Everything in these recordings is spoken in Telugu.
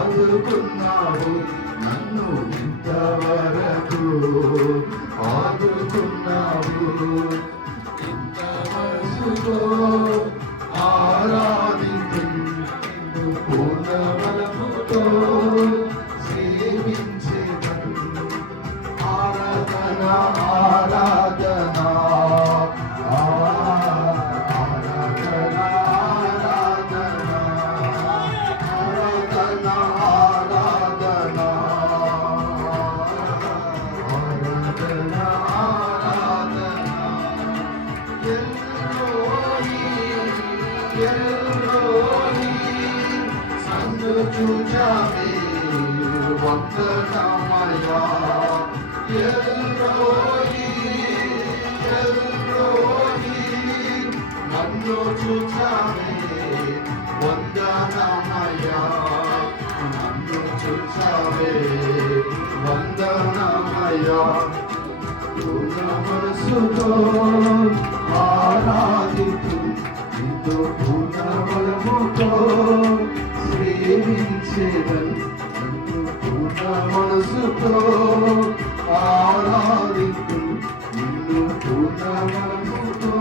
ఆదుకున్నావు నన్ను ఇంతవరకు ఆదుకున్నావు ఇంత మనసుతో ఆరాధించు పూర్ణ బలముతో సేవించేదను ఆరాధన ఆరాధన చూచావే వందనమయా ఎల్రోయి ఎల్రోయి నన్ను చూచావే వందనమయా నన్ను చూచావే వందనమయా పూర్ణ మనసుతో ఆరాధితు నీతో పూర్ణ బలముతో సేవించేదను పూర్ణ మనసుతో ఆరాధితు నిన్ను పూర్ణ బలముతో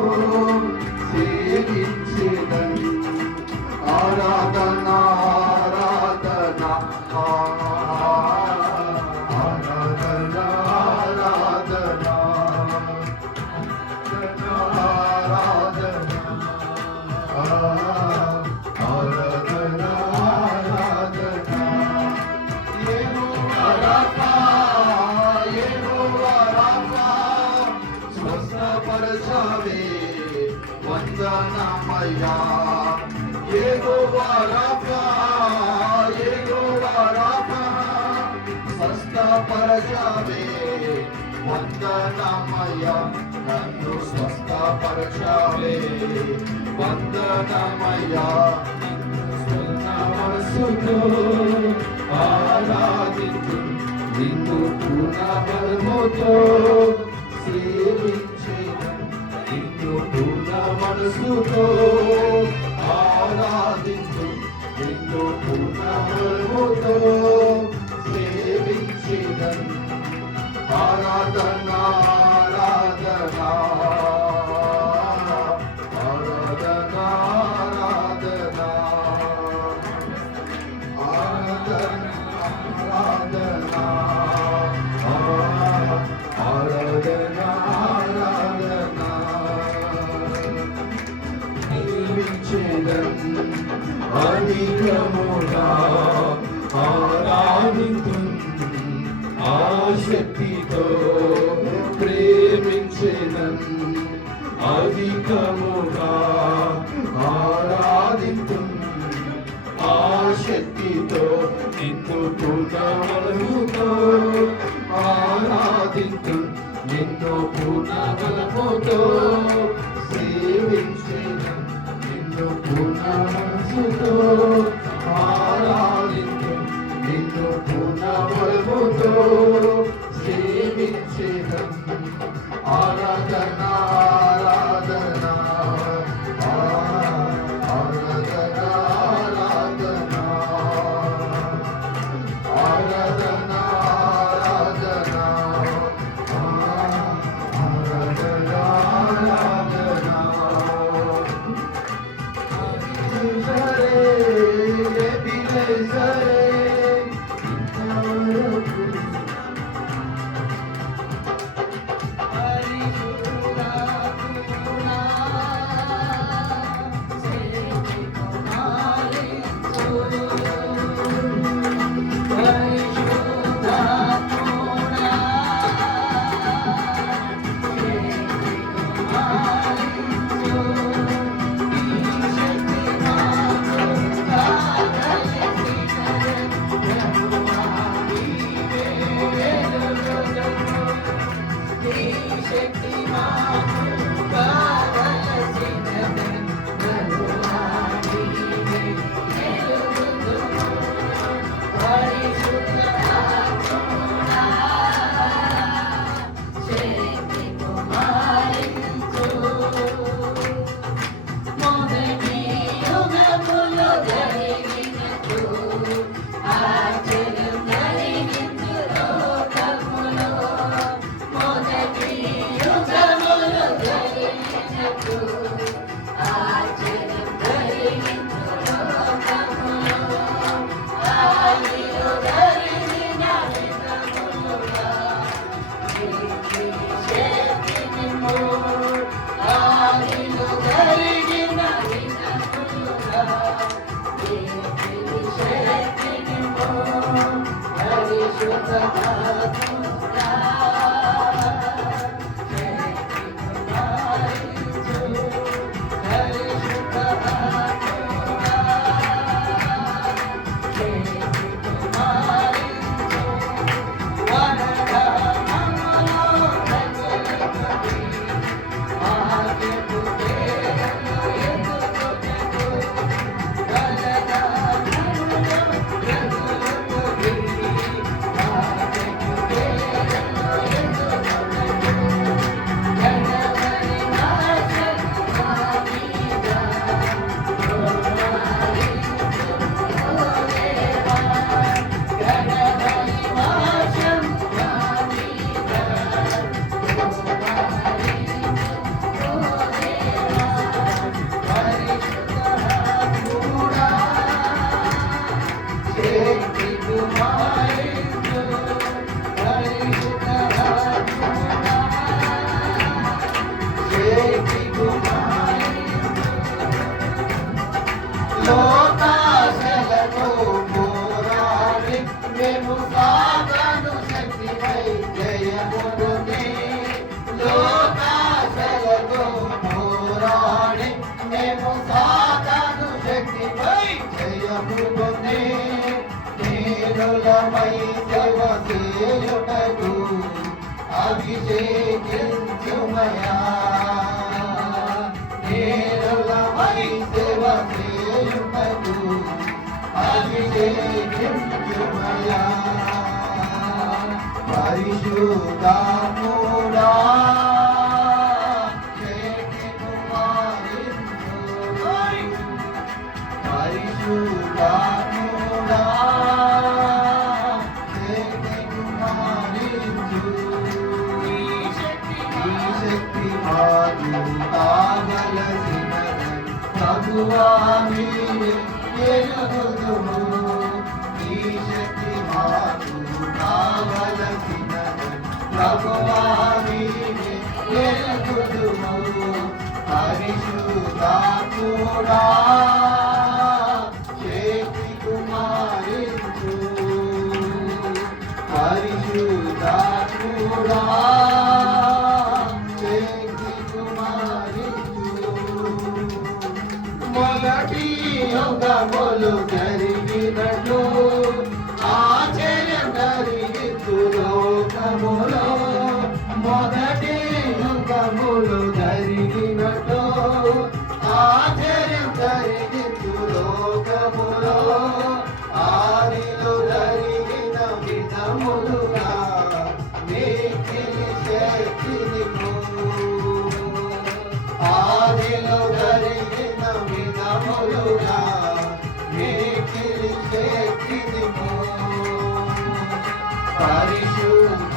సేవించేదను ఆరాధన ఆరాధన ఆరాధన ఆరాధన స్వస్థపరచావే వందనమయ్యా యెహోవా రాఫా యెహోవా రాఫా స్వస్థపరచావే వందనమయ్యా నన్ను స్వస్థపరచావే వందనమయ్యా మనసుతో ఆరాధించు నిన్ను పూర్ణ బలముతో సేవించేదను నిన్ను పూర్ణ మనసుతో ఆరాధించు నిన్ను పూర్ణ బలముతో సేవించేదను ఆరాధన ఆరాధన అధికముగా ఆరాధించు ఆశక్తితో ప్రేమించేదన్ అధికముగా ఆరాధించు ఆశక్తితో నిన్ను పూర్ణబలముతో ఆరాధించు నిన్ను పూర్ణబలముతో సేవించేదన్ నిన్ను పూర్ణ మనసుతో ఆరాధించు నిన్ను పూర్ణ బలముతో సేవించేదన్ ఆరాధన ఆరాధన ఆరాధన ఆరాధన ఆరాధన లోకాశలకు పోరాడి మేము సాగను శక్తిపై జయమునే. లోకాశలకు పోరాడి మేము సాగను శక్తిపై జయమునే. నేరులమై సేవ చేయుటకు అభిషేకించుమయా. నేరులమై సేవ చేయుటకు అభిషేకించుమయా. పరిశుద్ధాత్ముడా చేతి కుమారించు. పరిశుద్ధాత్ముడా చేతి కుమారించు. ఈ శక్తి మాకు కావలసినది ప్రభువా మీరే ఎరుగుదుము. ఈ శక్తి మాకు కావలసినది ప్రభువా మీరే ఎరుగుదుము. పరిశుద్ధాత్ముడా చేతి కుమారించు. పరిశుద్ధాత్ముడా చేతి కుమారించు. మొదటి యుగములు జరిగినట్లు ఆశ్చర్యం జరిగితు లోకములో. మొదటి యుగములు జరిగినట్లు ఆశ్చర్యం జరిగితు లోకములో. ఆదిలో జరిగిన విధములుగా నీకిని శక్తినివ్వు. ఆదిలో జరిగిన విధములుగా నీకిని శక్తినివ్వు.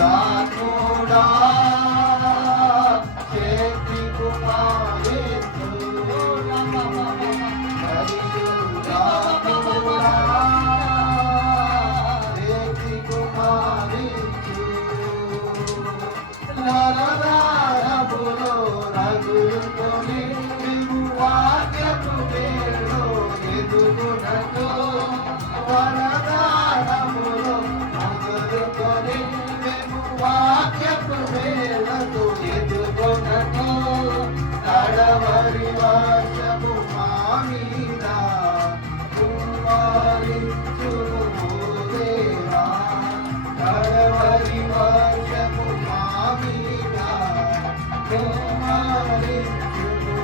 పరిశుద్ధాత్ముడా శక్తి కుమారించు. పరిశుద్ధాత్ముడా శక్తి కుమారించు. నరదారములో రగులుకొని వాక్యపు వేళో ఎదుగునతో. వరదారములో మొదలుకొని మేము వాక్యపు వేళతో ఎదుగునతో. తడవరి వర్షము మా మీద కుమారించుము దేవా. తడవరి వర్షము మా మీద కుమారించుము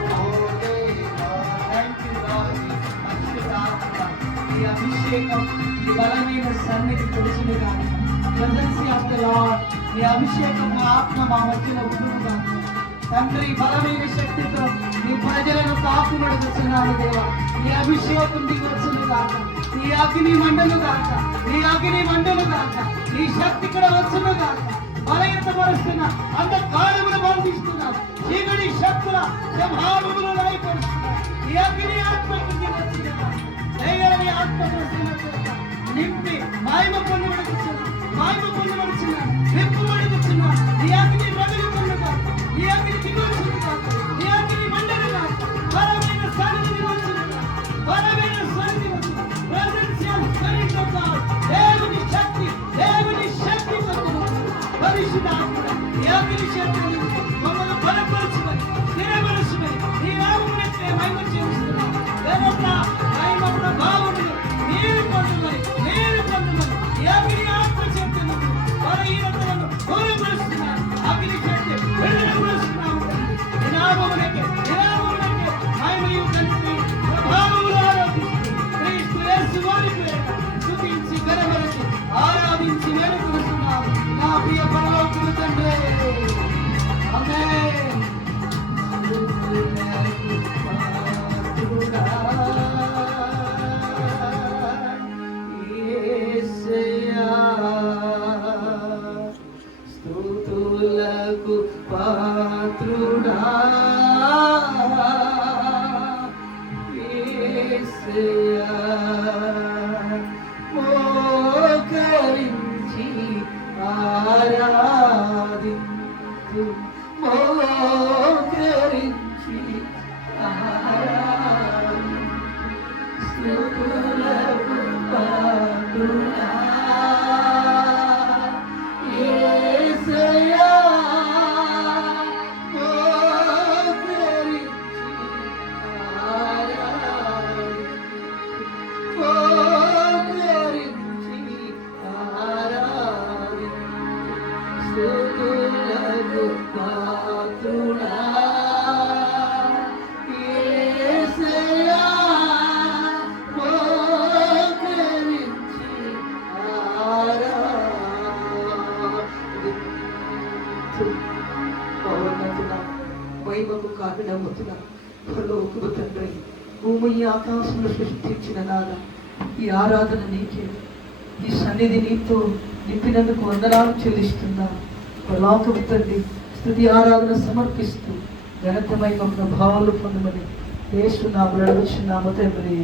దేవా. ఈ అభిషేకం ఈ బలమైన సన్నిధి తెలుసును కాదు. ప్రజెన్స్ ఆఫ్ ద లార్డ్, ఈ అభిషేకం మా ఆత్మ మా మధ్యలో ఉండును కాదు. తండ్రి బలమైన శక్తితో నీ ప్రజలను కాపునడుచున్నాను దేవా. నీ అభిషేకం దిగి వచ్చును కాక. నీ అగ్ని మండలు కాక. నీ అగ్ని మండలు కాక. నీ శక్తి కూడా వచ్చును కాక. బలహీనపరుస్తున్న అంధకారమును బంధిస్తున్నా చీకటి శక్తుల ప్రభావములు లయపరుస్తున్నా. ఈ అగ్ని ఆత్మకు వచ్చిన దైవని ఆత్మకు నింపి మాయమ పొందబడుచున్నా. మాయమ పొందబడుచున్నా. నింపబడుచున్నా. ఈ అగ్ని రగులుకును కాక. ఈ అగ్ని దిగొచ్చును కాక. ఈ అగ్ని మండలు కాక. బలమైన సన్నిధి వచ్చును కాక. బలమైన సన్నిధి వచ్చును. Presence of spirit of God. దేవుని శక్తి, దేవుని శక్తి పరిశుద్ధాత్మ నీ అగ్ని చేతని మమ్మల్ని బలపరచుమని స్థిరపరచుమని నీ నామమునకే మహిమ చెల్లిస్తున్నాం. ఘనత మహిమ ప్రభావములు మీరు పొందుమని ఈ అగ్ని ఆత్మ చేతను బలహీనతలను దూరపరుస్తున్నాను. అగ్ని చేత విడుదలపరుస్తున్నాము. నీ నామమునకే మహిమయు తండ్రి ప్రభావములు ఆరోపిస్తూ క్రీస్తు యేసు వారి పేరిట స్తుతించి ఘనపరచి ఆరాధించి వేడుకొనుచున్నాము నా ప్రియ పరలోకపు తండ్రి. ఆమేన్. యేసయ్యా స్తుతులకు పాత్రుడా యేసయ్యా మోకరించి ఆరాధింతు మోకరించి స్తుతులకు పాత్రుడా యేసయ్యా స్తుతులకు పాత్రుడా యేసయ్యా మోకరించి ఆరాధించు. పౌర్ణతుల మహిమకు కారణమవుతున్న పరలోకపు తండ్రి, భూమి ఆకాశంలో సృష్టించిన నాద ఈ ఆరాధన నీకే. ఈ సన్నిధి నీతో నింపినందుకు వందనాలు చెల్లిస్తున్నా. పరలోకపు తండ్రి స్తుతి ఆరాధన సమర్పిస్తూ ఘనతమైన ప్రభావాలు పొందమని యేసు నామములో అడుగుచున్నాము తండ్రి.